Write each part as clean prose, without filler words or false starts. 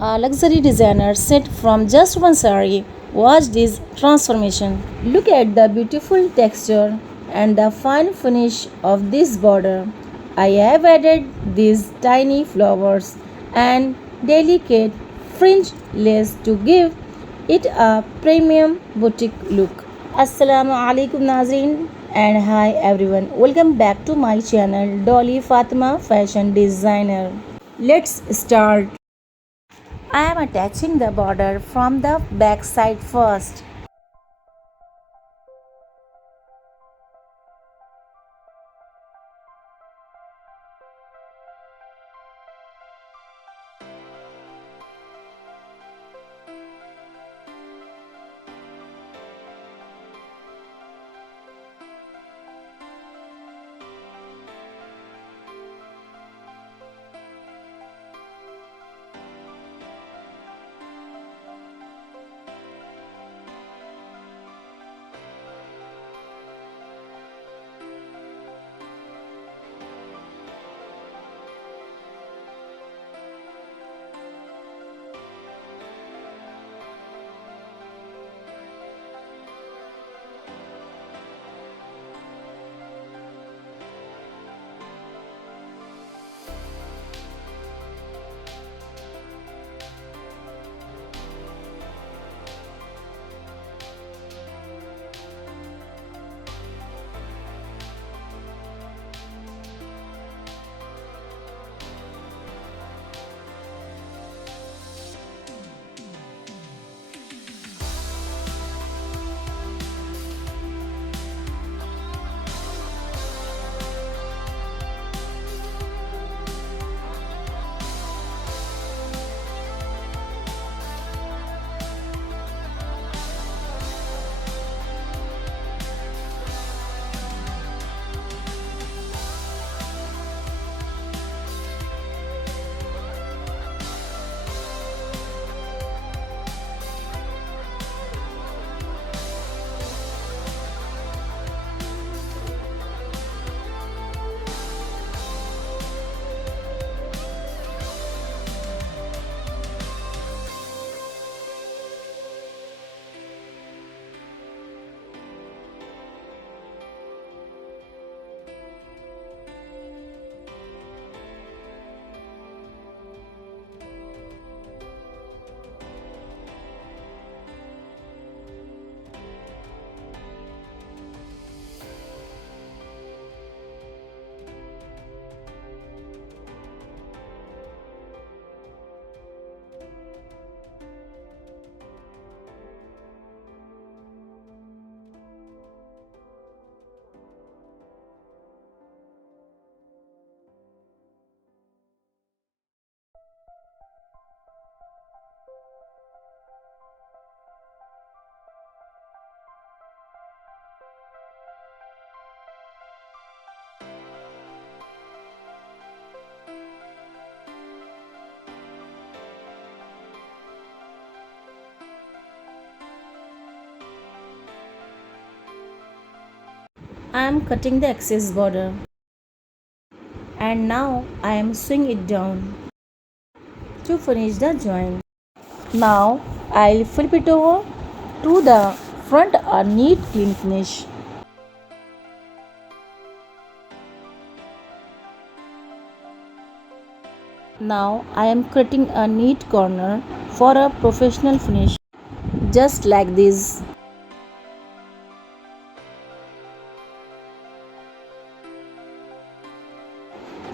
A luxury designer set from just one saree. Watch this transformation. Look at the beautiful texture and the fine finish of this border. I have added these tiny flowers and delicate fringe lace to give it a premium boutique look. Assalamu alaikum Nazreen and hi everyone. Welcome back to my channel Dolly Fatima Fashion Designer. Let's start. I am attaching the border from the back side first. I am cutting the excess border and now I am sewing it down to finish the join. Now I'll flip it over to the front a neat clean finish. Now I am cutting a neat corner for a professional finish just like this.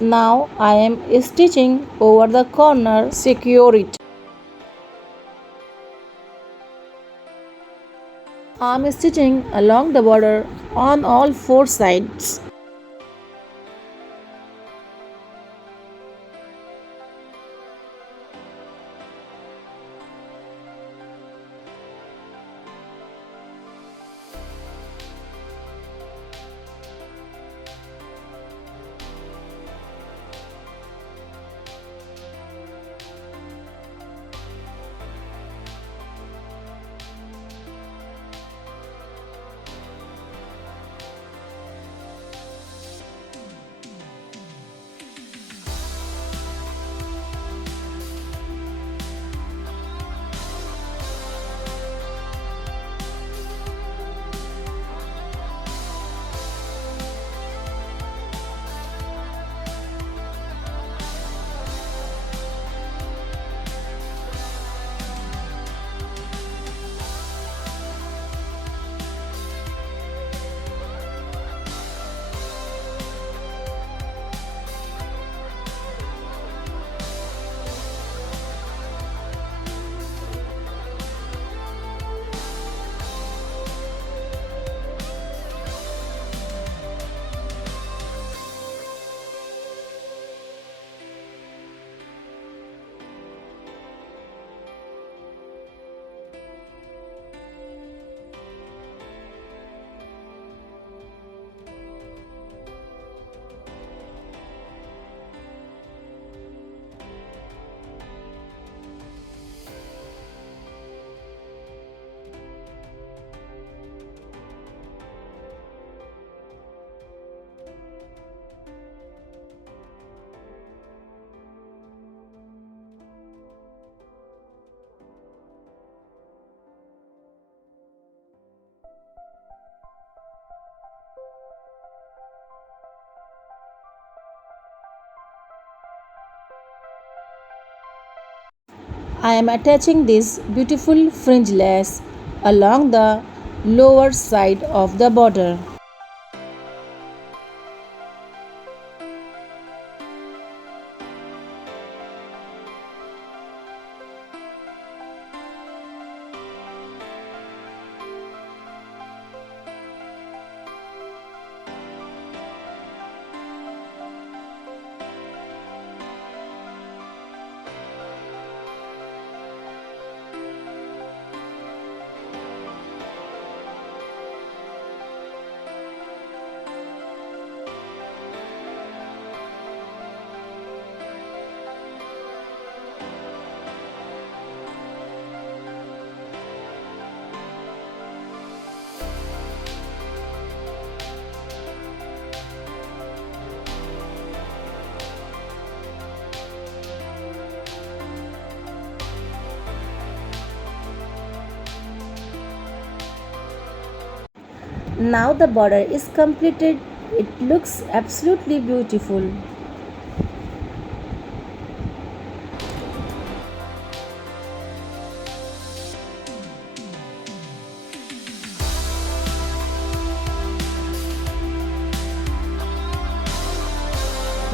Now I am stitching over the corner, secure it. I am stitching along the border on all four sides. I am attaching this beautiful fringe lace along the lower side of the border. Now the border is completed. It looks absolutely beautiful.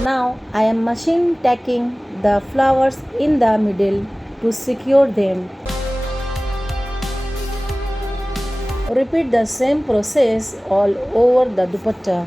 Now I am machine tacking the flowers in the middle to secure them. Repeat the same process all over the dupatta.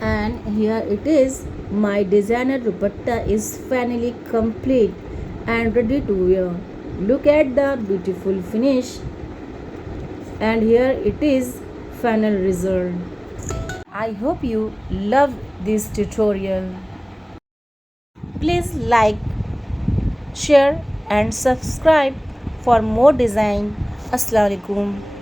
And here it is. My designer dupatta is finally complete and ready to wear. Look at the beautiful finish, and here it is final result. I hope you love this tutorial. Please like, share and subscribe for more design. Assalamu alaikum.